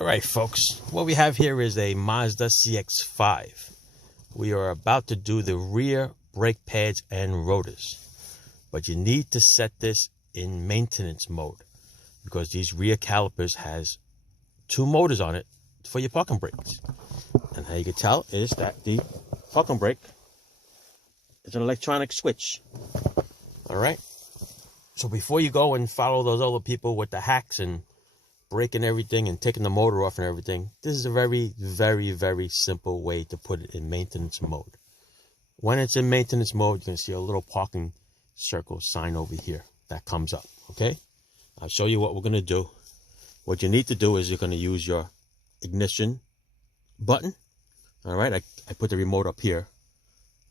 All right, folks, what we have here is a Mazda CX5. We are about to do the rear brake pads and rotors, but you need to set this in maintenance mode because these rear calipers has two motors on it for your parking brakes. And how you can tell is that the parking brake is an electronic switch. All right, so before you go and follow those other people with the hacks and breaking everything and taking the motor off and everything, this is a very simple way to put it in maintenance mode. When it's in maintenance mode, you're going to see a little parking circle sign over here that comes up. Okay, I'll show you what we're going to do. What you need to do is you're going to use your ignition button. All right, I put the remote up here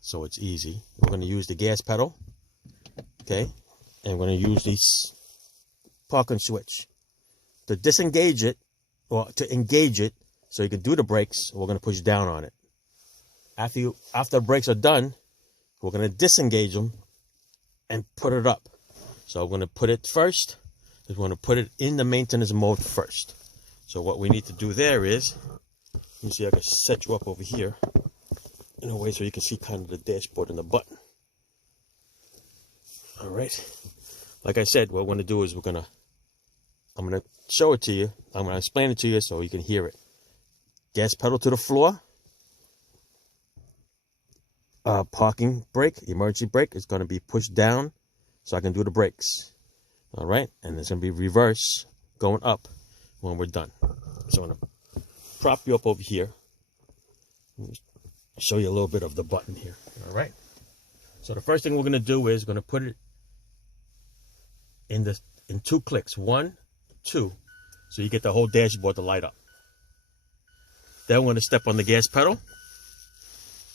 so it's easy. We're going to use the gas pedal. Okay, and we're going to use this parking switch. To disengage it, or to engage it, so you can do the brakes, we're going to push down on it. After the brakes are done, we're going to disengage them and put it up. So we're going to put it first. We're going to put it in the maintenance mode first. So what we need to do there is, let me see, I can set you up over here in a way so you can see kind of the dashboard and the button. All right. Like I said, what we're going to do is I'm going to show it to you. I'm going to explain it to you so you can hear it. Gas pedal to the floor. Parking brake, emergency brake is going to be pushed down so I can do the brakes. All right. And it's going to be reverse going up when we're done. So I'm going to prop you up over here. Show you a little bit of the button here. All right. So the first thing we're going to do is going to put it in two clicks. 1, 2, so you get the whole dashboard to light up. Then we're going to step on the gas pedal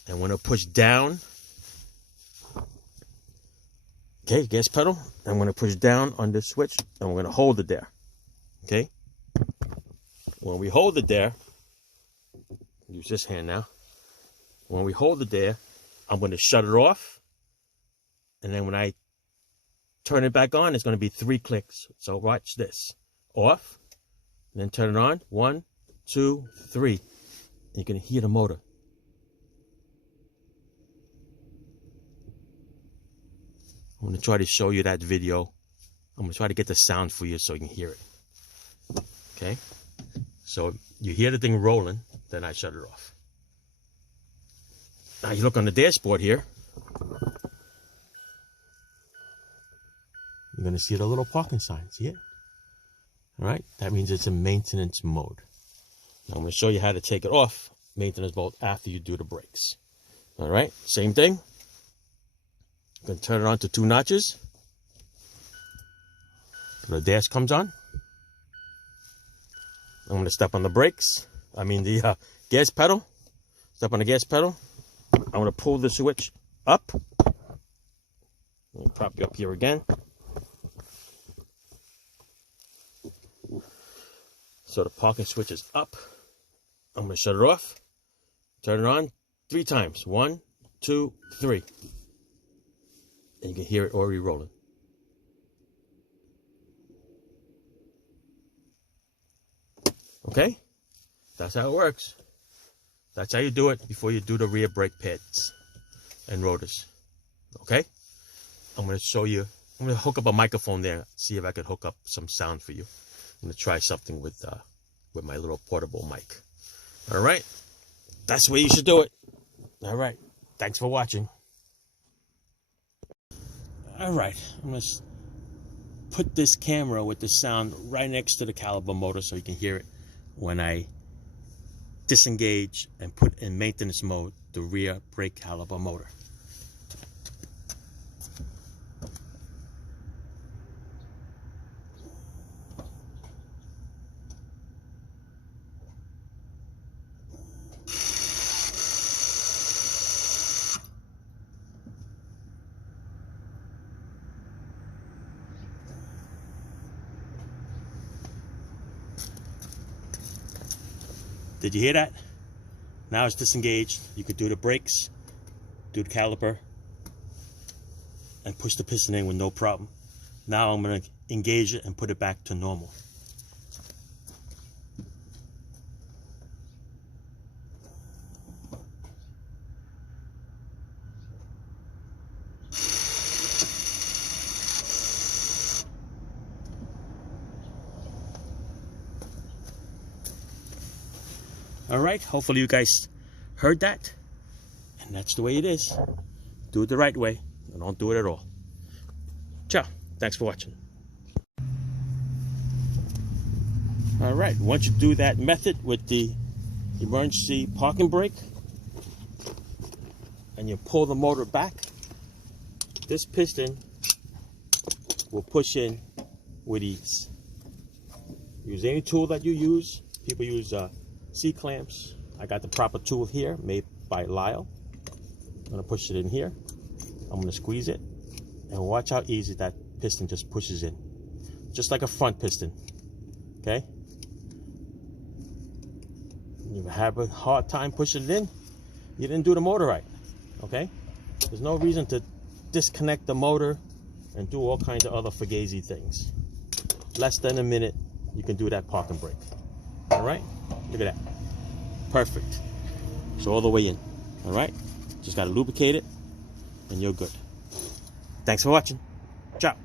and we're going to push down. Okay, gas pedal. I'm going to push down on this switch and we're going to hold it there. Okay. When we hold it there, use this hand now. When we hold it there, I'm going to shut it off. And then when I turn it back on, it's going to be 3 clicks. So watch this. Off, and then turn it on. 1, 2, 3. You can hear the motor. I'm going to try to show you that video. I'm going to try to get the sound for you so you can hear it. Okay? So you hear the thing rolling, then I shut it off. Now you look on the dashboard here. You're going to see the little parking sign. See it? All right, that means it's in maintenance mode. Now I'm going to show you how to take it off maintenance mode after you do the brakes. All right, same thing. I'm going to turn it on to 2 notches. The dash comes on. I'm going to step on the brakes. The gas pedal. Step on the gas pedal. I'm going to pull the switch up. Let me prop you up here again. So the parking switch is up. I'm going to shut it off. Turn it on 3 times. 1, 2, 3. And you can hear it already rolling. Okay? That's how it works. That's how you do it before you do the rear brake pads and rotors. Okay? I'm going to show you. I'm going to hook up a microphone there. See if I can hook up some sound for you. I'm going to try something with my little portable mic. All right. That's the way you should do it. All right. Thanks for watching. All right. I'm going to put this camera with the sound right next to the caliper motor so you can hear it when I disengage and put in maintenance mode the rear brake caliper motor. Did you hear that? Now it's disengaged. You could do the brakes, do the caliper, and push the piston in with no problem. Now I'm going to engage it and put it back to normal. All right, hopefully you guys heard that. And that's the way it is. Do it the right way, and don't do it at all. Ciao. Thanks for watching. All right, once you do that method with the emergency parking brake, and you pull the motor back, this piston will push in with ease. Use any tool that you use. People use C-clamps. I got the proper tool here, made by Lyle. I'm gonna push it in here. I'm gonna squeeze it, and watch how easy that piston just pushes in. Just like a front piston, okay? You have a hard time pushing it in, you didn't do the motor right, okay? There's no reason to disconnect the motor and do all kinds of other fugazi things. Less than a minute, you can do that parking brake. All right, look at that, perfect. It's all the way in, all right? Just gotta lubricate it and you're good. Thanks for watching, ciao.